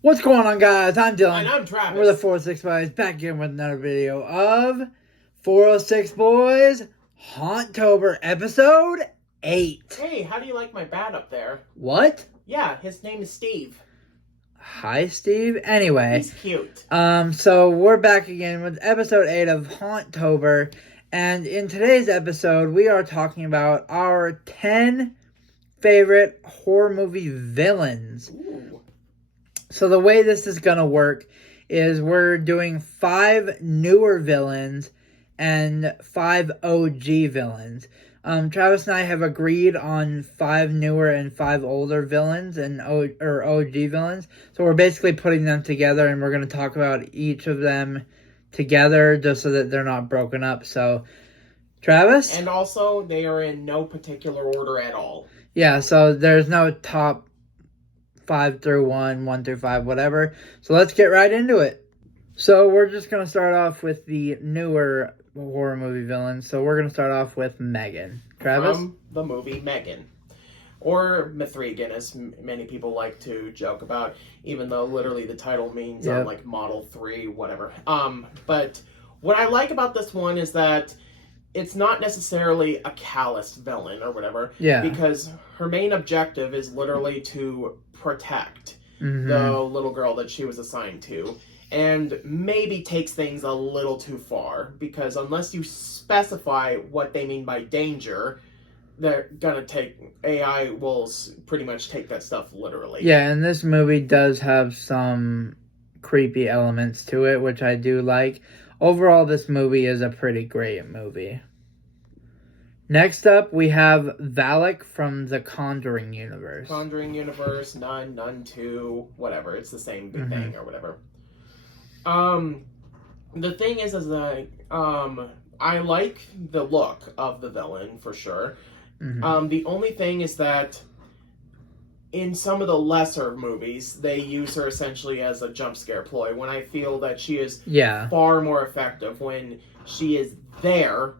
What's going on, guys? I'm Dylan. And I'm Travis. We're the 406 boys, back again with another video of 406 Boys HauntTober episode 8. Hey, how do you like my bat up there? What? Yeah, his name is Steve. Hi, Steve. Anyway. He's cute. So we're back again with episode 8 of HauntTober. And in today's episode, we are talking about our 10 favorite horror movie villains. Ooh. So the way this is going to work is we're doing 5 newer villains and 5 OG villains. Travis and I have agreed on 5 newer and 5 older villains and OG villains. So we're basically putting them together, and we're going to talk about each of them together just so that they're not broken up. So, Travis? And also, they are in no particular order at all. Yeah, so there's no top 5 through 1 through 5, whatever. So let's get right into it. So we're just going to start off with the newer horror movie villains. So we're going to start off with Megan. Travis? From the movie Megan. Or Mithrigan, as many people like to joke about, even though literally the title means like Model 3, whatever. But what I like about this one is that it's not necessarily a calloused villain or whatever. Yeah. Because her main objective is literally to protect the little girl that she was assigned to. And maybe takes things a little too far. Because unless you specify what they mean by danger, they're gonna AI will pretty much take that stuff literally. Yeah, and this movie does have some creepy elements to it, which I do like. Overall, this movie is a pretty great movie. Next up, we have Valak from the Conjuring universe. Conjuring universe, Nun 2, whatever. It's the same thing or whatever. The thing is that I like the look of the villain for sure. The only thing is that in some of the lesser movies, they use her essentially as a jump scare ploy, when I feel that she is far more effective when she is there,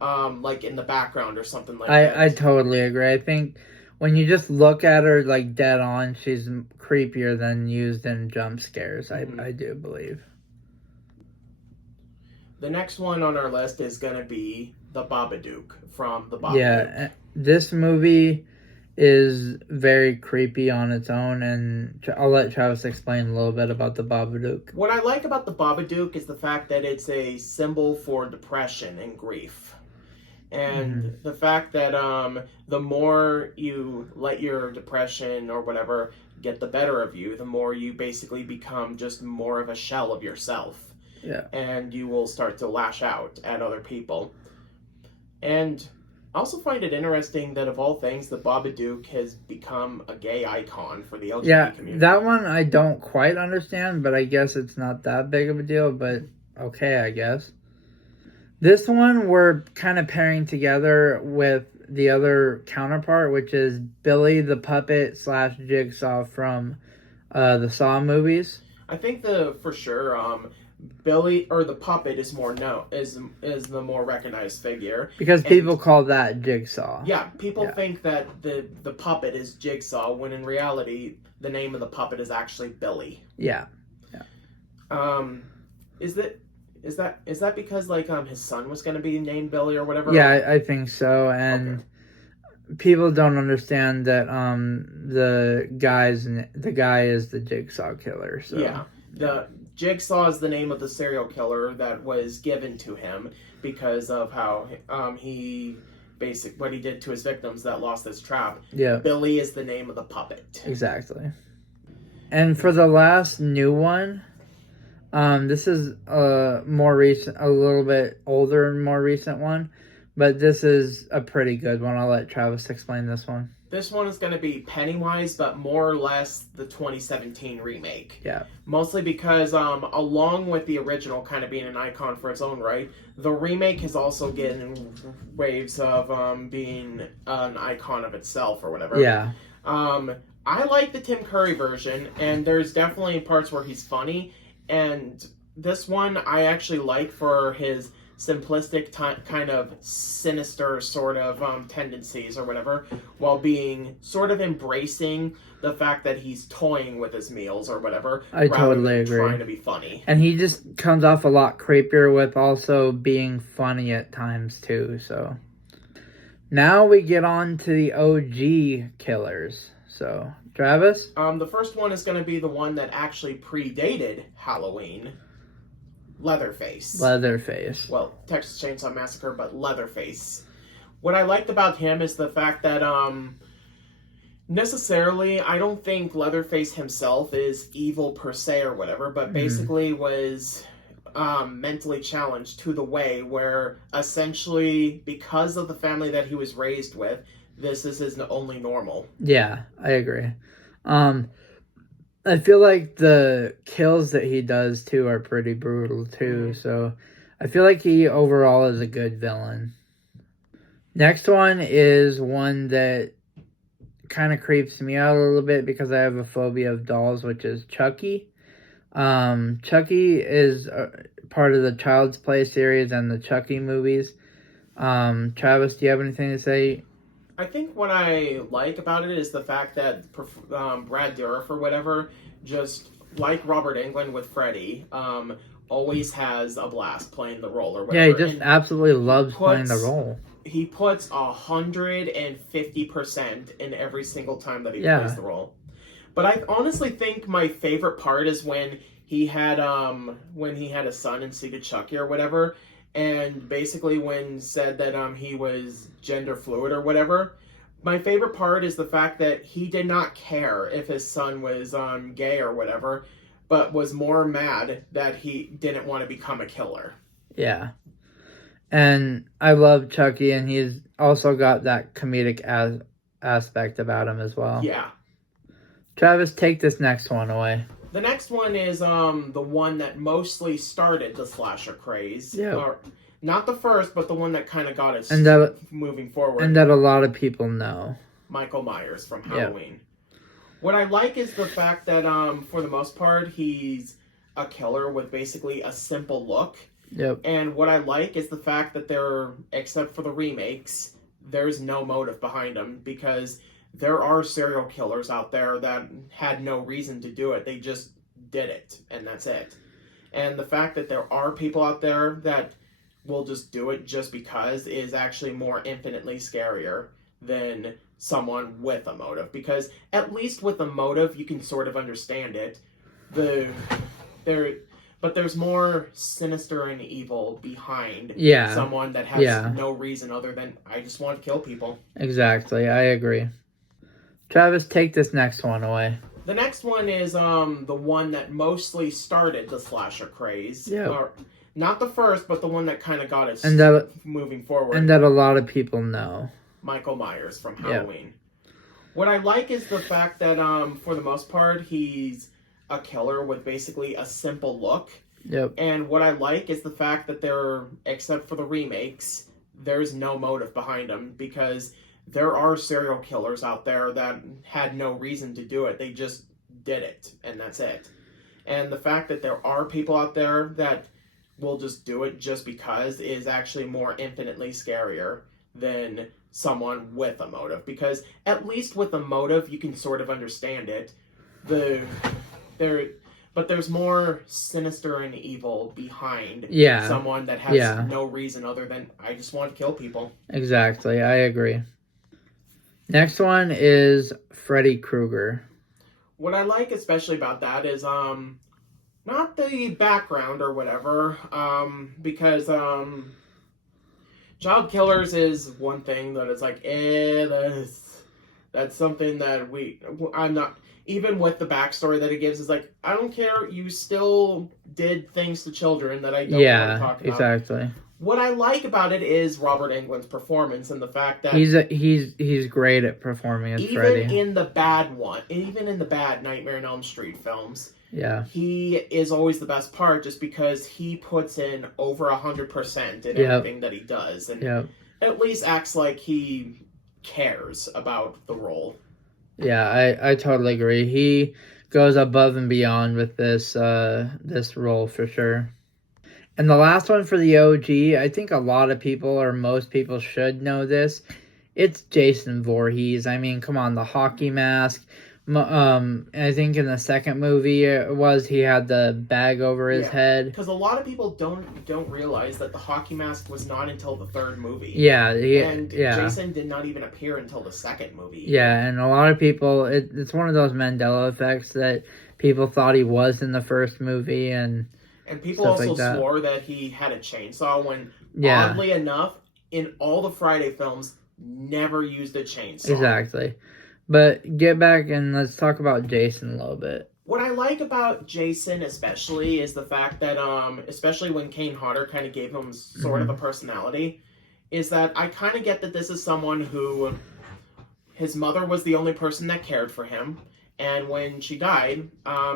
like in the background or something like that. I totally agree. I think when you just look at her like dead on, she's creepier than used in jump scares, I do believe. The next one on our list is going to be the Babadook from the Babadook. Yeah, this movie is very creepy on its own, and I'll let Travis explain a little bit about the Babadook. What I like about the Babadook is the fact that it's a symbol for depression and grief. And the fact that the more you let your depression or whatever get the better of you, the more you basically become just more of a shell of yourself. Yeah. And you will start to lash out at other people. And I also find it interesting that of all things, the Babadook has become a gay icon for the LGBT community. That one I don't quite understand, but I guess it's not that big of a deal, but okay, I guess. This one we're kind of pairing together with the other counterpart, which is Billy the Puppet / Jigsaw from the Saw movies. I think for sure Billy or the puppet is more known is the more recognized figure because people call that Jigsaw. Yeah, people think that the puppet is Jigsaw when in reality the name of the puppet is actually Billy. Yeah. Is that because like his son was going to be named Billy or whatever? Yeah, I think so, and people don't understand that the guy is the Jigsaw killer. So the Jigsaw is the name of the serial killer that was given to him because of how what he did to his victims that lost his trap. Yeah. Billy is the name of the puppet. Exactly. And for the last new one, this is a little bit older and more recent one, but this is a pretty good one. I'll let Travis explain this one. This one is going to be Pennywise, but more or less the 2017 remake. Yeah. Mostly because, along with the original kind of being an icon for its own right, the remake is also getting waves of being an icon of itself or whatever. Yeah. I like the Tim Curry version, and there's definitely parts where he's funny, and this one I actually like for his simplistic kind of sinister sort of tendencies or whatever, while being sort of embracing the fact that he's toying with his meals or whatever, I rather totally than agree. trying to be funny. And he just comes off a lot creepier with also being funny at times too. So now we get on to the OG killers. So Travis? The first one is going to be the one that actually predated Halloween. Leatherface. Well, Texas Chainsaw Massacre, but Leatherface. What I liked about him is the fact that, necessarily, I don't think Leatherface himself is evil per se or whatever, but basically was mentally challenged to the way where, essentially, because of the family that he was raised with, this is his only normal. Yeah, I agree. I feel like the kills that he does too are pretty brutal too. So I feel like he overall is a good villain. Next one is one that kind of creeps me out a little bit because I have a phobia of dolls, which is Chucky. Chucky is part of the Child's Play series and the Chucky movies. Travis, do you have anything to say? I think what I like about it is the fact that Brad Dourif or whatever, just like Robert Englund with Freddy, always has a blast playing the role or whatever. Yeah, he just absolutely loves playing the role. He puts 150% in every single time that he plays the role. But I honestly think my favorite part is when he had a son in Seek of Chucky or whatever. And basically when said that he was gender fluid or whatever, my favorite part is the fact that he did not care if his son was gay or whatever, but was more mad that he didn't want to become a killer. Yeah. And I love Chucky, and he's also got that comedic aspect about him as well. Yeah. Travis, take this next one away. The next one is the one that mostly started the slasher craze. Yeah. Or, not the first, but the one that kind of got us moving forward. And that a lot of people know. Michael Myers from Halloween. Yep. What I like is the fact that, for the most part, he's a killer with basically a simple look. Yep. And what I like is the fact that except for the remakes, there's no motive behind them, because there are serial killers out there that had no reason to do it. They just did it, and that's it. And the fact that there are people out there that will just do it just because is actually more infinitely scarier than someone with a motive. Because at least with a motive, you can sort of understand it. But there's more sinister and evil behind someone that has no reason other than, I just want to kill people. Exactly, I agree. Travis, take this next one away. The next one is the one that mostly started the slasher craze. Yeah. Or, not the first, but the one that kind of got us moving forward. And that a lot of people know. Michael Myers from Halloween. Yep. What I like is the fact that, for the most part, he's a killer with basically a simple look. Yep. And what I like is the fact that except for the remakes, there's no motive behind them, because there are serial killers out there that had no reason to do it. They just did it, and that's it. And the fact that there are people out there that will just do it just because is actually more infinitely scarier than someone with a motive. Because at least with a motive, you can sort of understand it. But there's more sinister and evil behind someone that has no reason other than, I just want to kill people. Exactly, I agree. Next one is Freddy Krueger. What I like especially about that is not the background or whatever, because child killers is one thing that it's like, that's something that I'm not, even with the backstory that it gives, is like, I don't care, you still did things to children that I don't want to talk about. Exactly. What I like about it is Robert Englund's performance, and the fact that he's great at performing as Freddy. Even in the bad Nightmare on Elm Street films, he is always the best part, just because he puts in over 100% in everything that he does, and at least acts like he cares about the role. Yeah, I totally agree. He goes above and beyond with this role for sure. And the last one for the OG, I think a lot of people or most people should know this. It's Jason Voorhees. I mean, come on, the hockey mask. I think in the second movie he had the bag over his head. Because a lot of people don't realize that the hockey mask was not until the third movie. Yeah, Jason did not even appear until the second movie. Yeah, and a lot of people, it's one of those Mandela effects that people thought he was in the first movie, and people also swore that he had a chainsaw when, oddly enough, in all the Friday films, never used a chainsaw. Exactly. But get back and let's talk about Jason a little bit. What I like about Jason especially is the fact that, especially when Kane Hodder kind of gave him sort of a personality, is that I kind of get that this is someone who, his mother was the only person that cared for him, and when she died,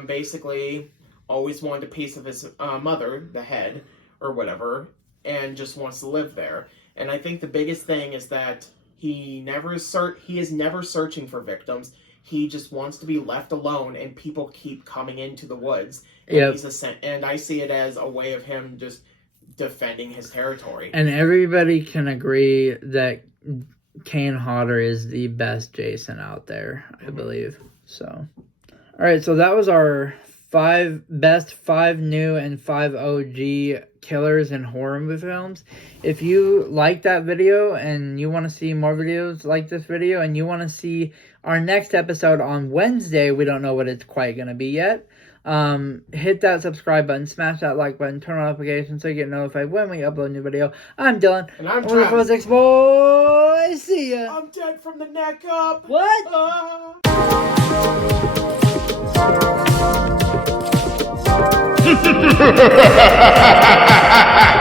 basically always wanted a piece of his mother, the head, or whatever, and just wants to live there. And I think the biggest thing is that he is never searching for victims. He just wants to be left alone, and people keep coming into the woods. And and I see it as a way of him just defending his territory. And everybody can agree that Kane Hodder is the best Jason out there, I believe. So, all right, so that was our 5 new and 5 OG killers in horror movie films. If you like that video and you want to see more videos like this video and you want to see our next episode on Wednesday, we don't know what it's quite going to be yet, hit that subscribe button, smash that like button, turn on notifications so you get notified when we upload a new video. I'm Dylan. And I'm Travis. The406boys. See ya. I'm dead from the neck up. What? Ha ha ha ha ha!